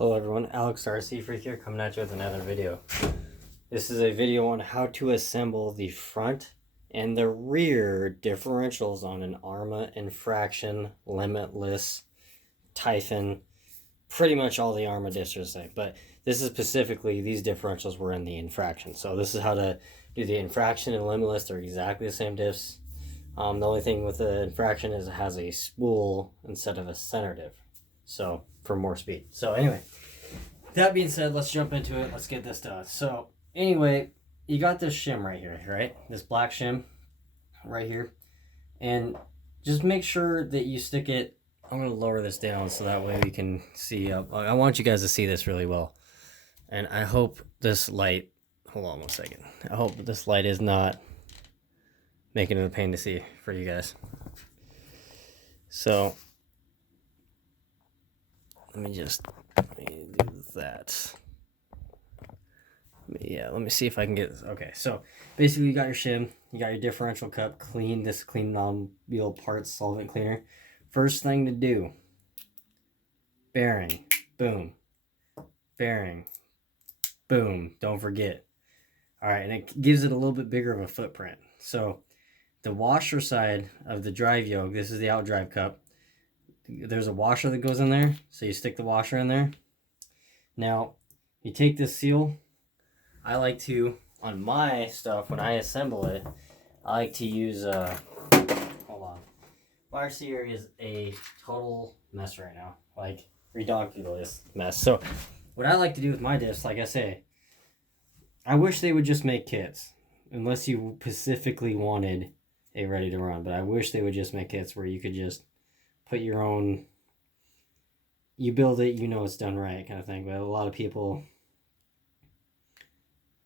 Hello everyone, Alex RC Freak here coming at you with another video. This is a video on how to assemble the front and the rear differentials on an Arrma, infraction, Limitless, Typhon, pretty much all the Arrma diffs are the same. But this is specifically, these differentials were in the infraction. So this is how to do the infraction and Limitless. They're exactly the same diffs. The only thing with the infraction is it has a spool instead of a center diff. So for more speed. So anyway, that being said, let's jump into it. Let's get this done. So anyway, you got this shim right here, right? This black shim right here. And just make sure that you stick it. I'm going to lower this down so that way we can see. I want you guys to see this really well. And I hope this light, hold on one second. I hope this light is not making it a pain to see for you guys. So let me do that. Yeah, let me see if I can get this. Okay, so basically you got your shim, you got your differential cup, clean non-wheel parts solvent cleaner. First thing to do, bearing, boom, bearing, boom, don't forget. All right, and it gives it a little bit bigger of a footprint. So the washer side of the drive yoke, this is the outdrive cup, there's a washer that goes in there, so you stick the washer in there. Now you take this seal. I like to, on my stuff when I assemble it, I like to use hold on, my RC area is a total mess right now, like ridiculous mess. So what I like to do with my diffs, like I say, I wish they would just make kits, unless you specifically wanted a ready to run, but I wish they would just make kits where you could just put your own, you build it, you know it's done right kind of thing. But a lot of people,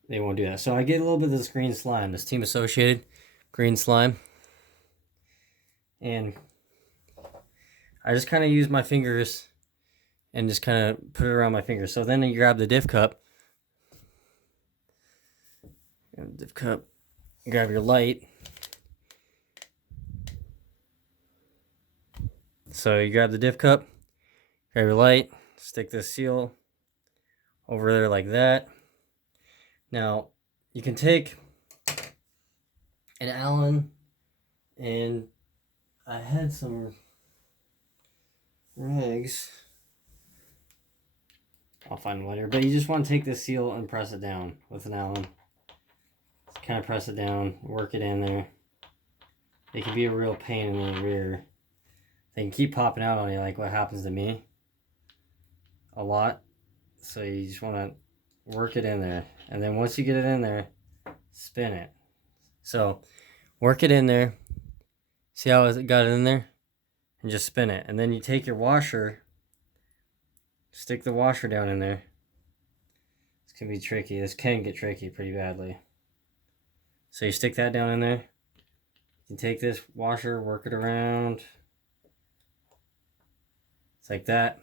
they won't do that. So I get a little bit of this green slime, this Team Associated green slime. And I just kind of use my fingers and just kind of put it around my fingers. So then you grab the diff cup. Grab your light. So you grab the diff cup, grab your light, stick this seal over there like that. Now, you can take an Allen, and I had some rags. I'll find them later. But you just want to take this seal and press it down with an Allen. Just kind of press it down, work it in there. It can be a real pain in the rear. They can keep popping out on you, like what happens to me a lot. So you just want to work it in there. And then once you get it in there, spin it. So work it in there. See how it got in there? And just spin it. And then you take your washer, stick the washer down in there. This can be tricky. This can get tricky pretty badly. So you stick that down in there. You can take this washer, work it around. It's like that.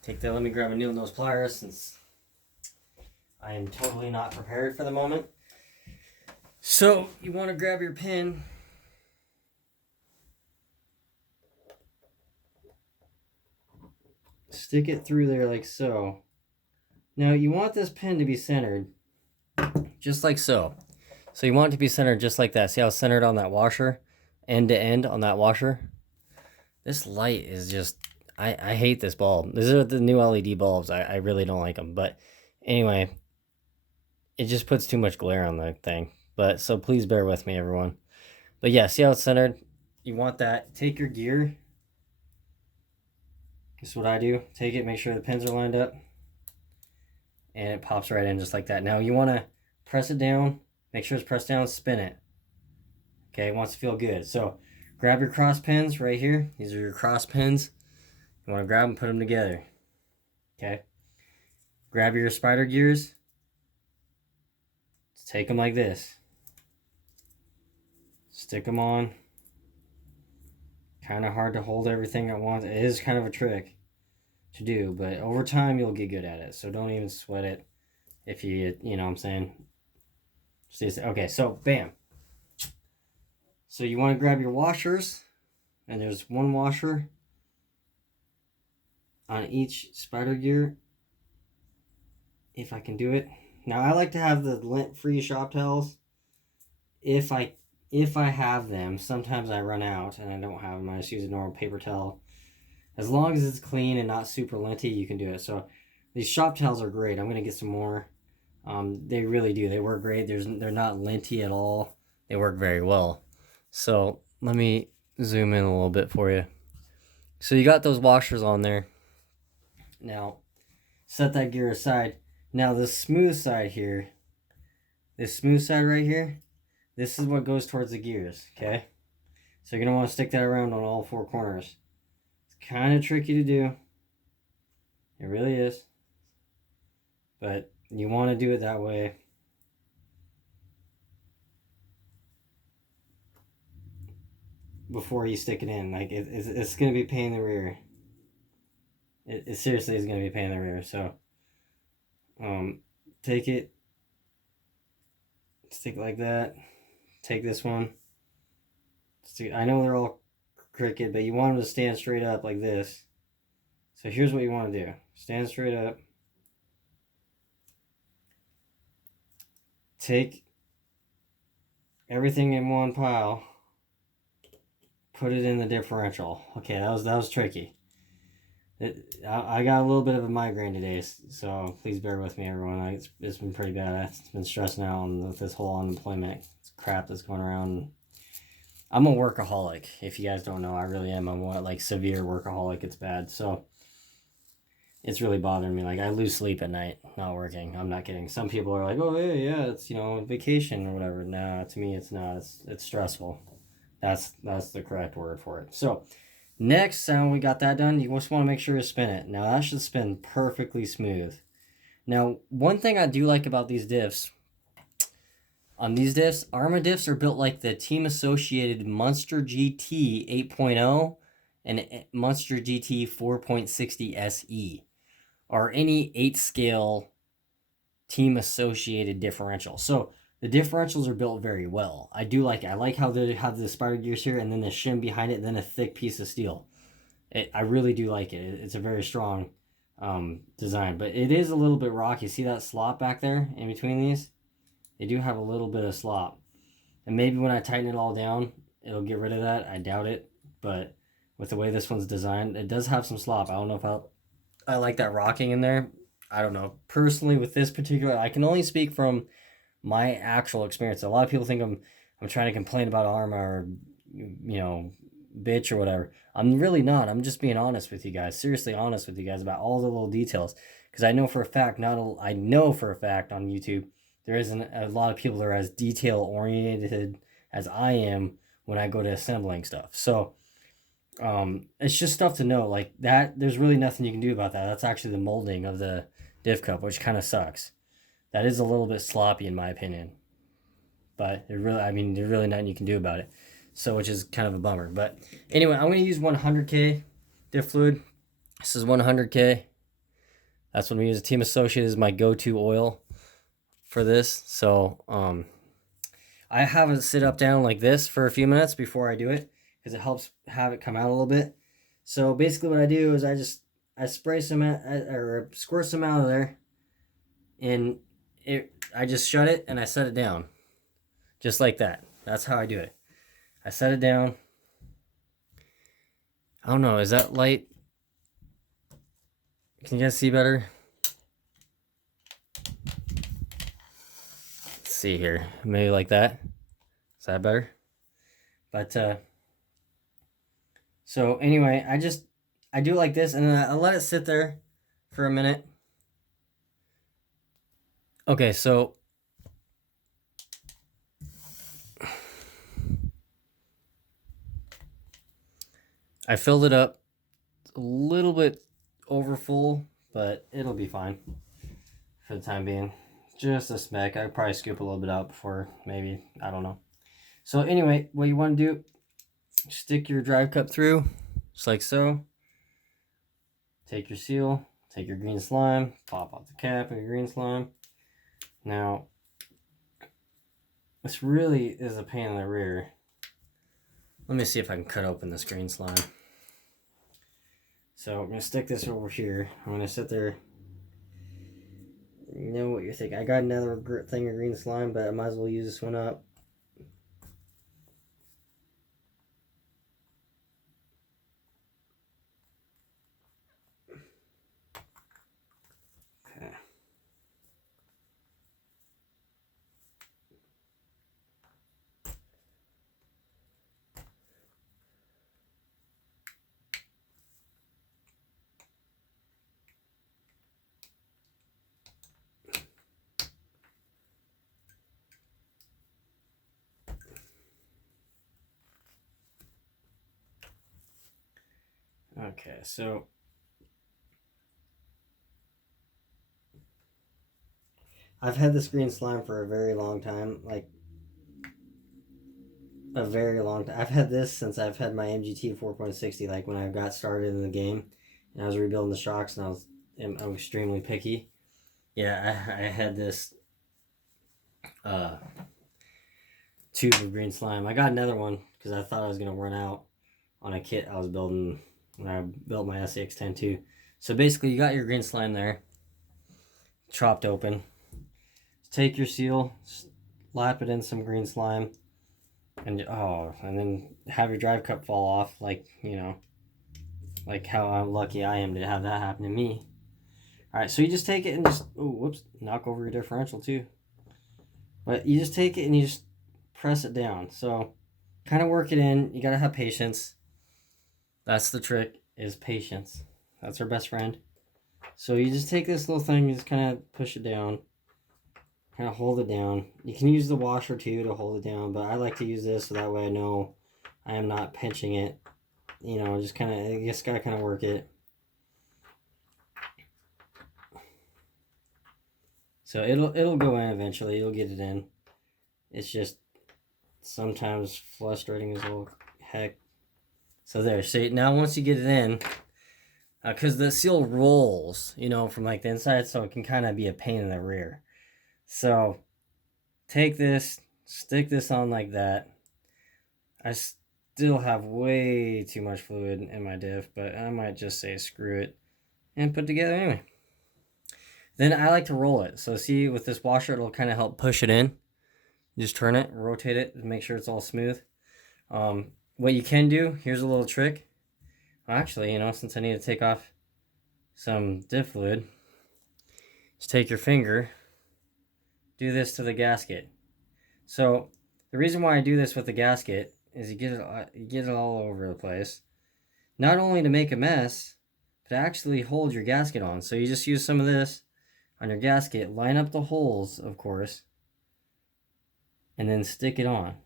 Take that, let me grab a needle nose pliers since I am totally not prepared for the moment. So you want to grab your pin. Stick it through there like so. Now you want this pin to be centered just like so. So you want it to be centered just like that. See how it's centered on that washer? End to end on that washer? This light is just, I hate this bulb. These are the new LED bulbs. I really don't like them. But anyway, it just puts too much glare on the thing. But so please bear with me, everyone. But yeah, see how it's centered? You want that. Take your gear. This is what I do. Take it, make sure the pins are lined up. And it pops right in just like that. Now you want to press it down. Make sure it's pressed down. Spin it. Okay, it wants to feel good. So grab your cross pins right here. These are your cross pins. You want to grab them and put them together. Okay. Grab your spider gears. Just take them like this. Stick them on. Kind of hard to hold everything at once. It is kind of a trick to do, but over time you'll get good at it. So don't even sweat it if you know what I'm saying. Okay, so bam. So you want to grab your washers, and there's one washer on each spider gear, if I can do it. Now I like to have the lint-free shop towels. If I have them, sometimes I run out and I don't have them. I just use a normal paper towel. As long as it's clean and not super linty, you can do it. So these shop towels are great. I'm gonna get some more. They really do. They work great. They're not linty at all. They work very well. So let me zoom in a little bit for you. So you got those washers on there. Now set that gear aside. Now the smooth side here, this smooth side right here, this is what goes towards the gears, okay? So you're gonna want to stick that around on all four corners. It's kind of tricky to do. It really is. But you want to do it that way. Before you stick it in. Like, it's going to be a pain in the rear. It seriously is going to be a pain in the rear. So, take it. Stick it like that. Take this one. I know they're all crooked, but you want them to stand straight up like this. So here's what you want to do. Stand straight up. Take everything in one pile. Put it in the differential. Okay, that was tricky. I got a little bit of a migraine today, so please bear with me, everyone. It's been pretty bad. I've been stressing out with this whole unemployment crap that's going around. I'm a workaholic. If you guys don't know, I really am. I'm a severe workaholic. It's bad. So it's really bothering me. Like, I lose sleep at night not working. I'm not kidding. Some people are like, oh yeah, it's vacation or whatever. No, to me it's not. It's stressful. That's the correct word for it. So next sound, we got that done. You just want to make sure to spin it. Now that should spin perfectly smooth. Now, one thing I do like about these diffs, on these diffs, Arrma diffs are built like the Team Associated Monster GT 8.0 and Monster GT 4.60 SE, or any 8-scale Team Associated differential. So the differentials are built very well. I do like it. I like how they have the spider gears here and then the shim behind it and then a thick piece of steel. I really do like it. It's a very strong design, but it is a little bit rocky. See that slop back there in between these? They do have a little bit of slop. And maybe when I tighten it all down, it'll get rid of that. I doubt it, but with the way this one's designed, it does have some slop. I don't know if I like that rocking in there. I don't know. Personally, with this particular, I can only speak from my actual experience. A lot of people think I'm trying to complain about Arrma or bitch or whatever. I'm really not. I'm just being honest with you guys. Seriously honest with you guys about all the little details, because I know for a fact I know for a fact on YouTube there isn't a lot of people that are as detail oriented as I am when I go to assembling stuff. So it's just stuff to know like that. There's really nothing you can do about that. That's actually the molding of the diff cup, which kind of sucks. That is a little bit sloppy in my opinion, but there's really nothing you can do about it. So, which is kind of a bummer. But anyway, I'm going to use 100K diff fluid. This is 100K. That's what we use. Team Associated is my go-to oil for this. So, I have it sit up down like this for a few minutes before I do it, because it helps have it come out a little bit. So basically what I do is I spray some or squirt some out of there, and I just shut it and I set it down. Just like that. That's how I do it. I set it down. I don't know, is that light? Can you guys see better? Let's see here. Maybe like that. Is that better? But so anyway, I do like this, and then I let it sit there for a minute. Okay, so I filled it up a little bit over full, but it'll be fine for the time being. Just a smack. I'd probably scoop a little bit out before, maybe. I don't know. So anyway, what you want to do, stick your drive cup through, just like so. Take your seal, take your green slime, pop off the cap of your green slime. Now, this really is a pain in the rear. Let me see if I can cut open this green slime. So I'm going to stick this over here. I'm going to sit there. You know what you're thinking. I got another thing of green slime, but I might as well use this one up. Okay. Okay, so I've had this green slime for a very long time, like a very long time. I've had this since I've had my MGT 4.60, like when I got started in the game, and I was rebuilding the shocks, and I'm extremely picky. Yeah, I had this tube of green slime. I got another one because I thought I was gonna run out on a kit I was building when I built my SCX-10 too. So basically, you got your green slime there, chopped open. Take your seal, slap it in some green slime, and then have your drive cup fall off, like, you know, like how lucky I am to have that happen to me. All right, so you just take it and just, knock over your differential too. But you just take it and you just press it down. So kind of work it in. You gotta have patience. That's the trick, is patience. That's our best friend. So you just take this little thing, you just kind of push it down. Kind of hold it down. You can use the washer too to hold it down, but I like to use this so that way I know I am not pinching it. You know, just kind of, you just gotta kind of work it. So it'll go in eventually. You'll get it in. It's just sometimes frustrating as well. Heck. So there. So now once you get it in, because the seal rolls, you know, from like the inside, so it can kind of be a pain in the rear. So take this, stick this on like that. I still have way too much fluid in my diff, but I might just say screw it and put it together anyway. Then I like to roll it. So see, with this washer, it'll kind of help push it in. Just turn it, rotate it, and make sure it's all smooth. What you can do, here's a little trick. Actually, you know, since I need to take off some diff fluid, just take your finger, do this to the gasket. So the reason why I do this with the gasket is you get it all over the place. Not only to make a mess, but to actually hold your gasket on. So you just use some of this on your gasket, line up the holes, of course, and then stick it on.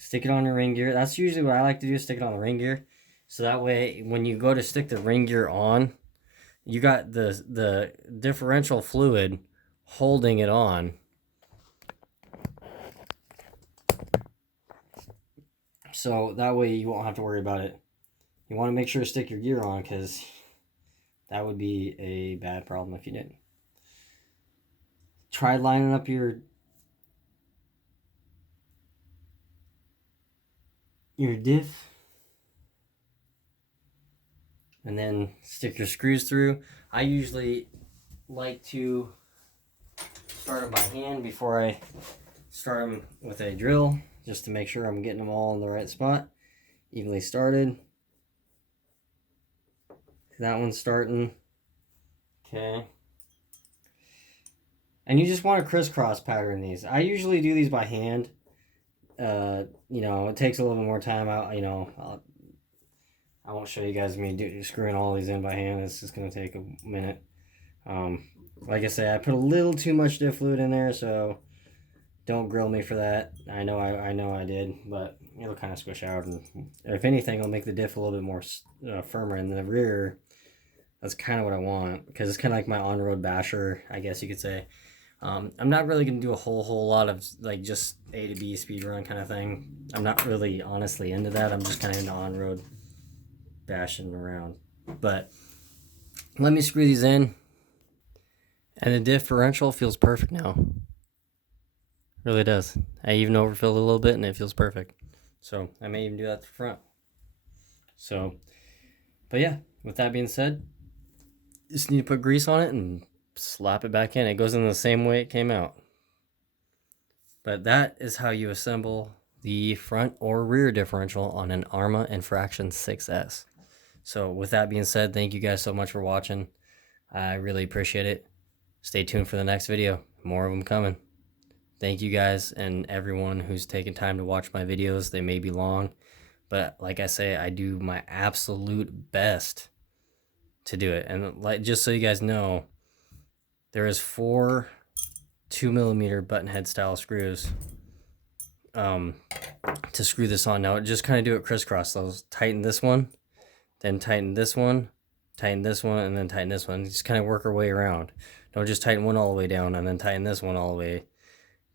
Stick it on the ring gear. That's usually what I like to do, stick it on the ring gear. So that way, when you go to stick the ring gear on, you got the differential fluid holding it on. So that way you won't have to worry about it. You want to make sure to stick your gear on, because that would be a bad problem if you didn't. Try lining up your diff, and then stick your screws through. I usually like to start them by hand before I start them with a drill, just to make sure I'm getting them all in the right spot, evenly started. That one's starting. Okay. And you just want to crisscross pattern these. I usually do these by hand. You know, it takes a little bit more time. I won't show you guys me screwing all these in by hand. It's just going to take a minute. Like I say, I put a little too much diff fluid in there, so don't grill me for that. I know I did, but it'll kind of squish out, and if anything, it'll make the diff a little bit more firmer in the rear. That's kind of what I want, because it's kind of like my on-road basher, I guess you could say. I'm not really going to do a whole lot of like just A to B speed run kind of thing. I'm not really honestly into that. I'm just kind of into on-road bashing around. But let me screw these in. And the differential feels perfect now. Really does. I even overfilled a little bit and it feels perfect. So I may even do that to the front. So But yeah, with that being said, just need to put grease on it and slap it back in. It goes in the same way it came out. But that is how you assemble the front or rear differential on an Arrma Infraction 6S. So with that being said, thank you guys so much for watching. I really appreciate it. Stay tuned for the next video. More of them coming. Thank you guys and everyone who's taken time to watch my videos. They may be long, but like I say, I do my absolute best to do it. And like, just so you guys know, there is 4 2mm button head style screws to screw this on. Now just kind of do it crisscross. So tighten this one, then tighten this one, and then tighten this one. Just kind of work our way around. Don't just tighten one all the way down and then tighten this one all the way.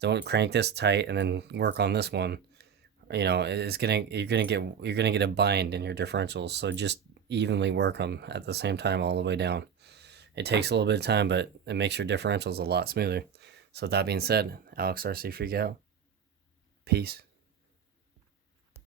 Don't crank this tight and then work on this one. You know, you're gonna get a bind in your differentials. So just evenly work them at the same time all the way down. It takes a little bit of time, but it makes your differentials a lot smoother. So with that being said, Alex RC Freak out. Peace.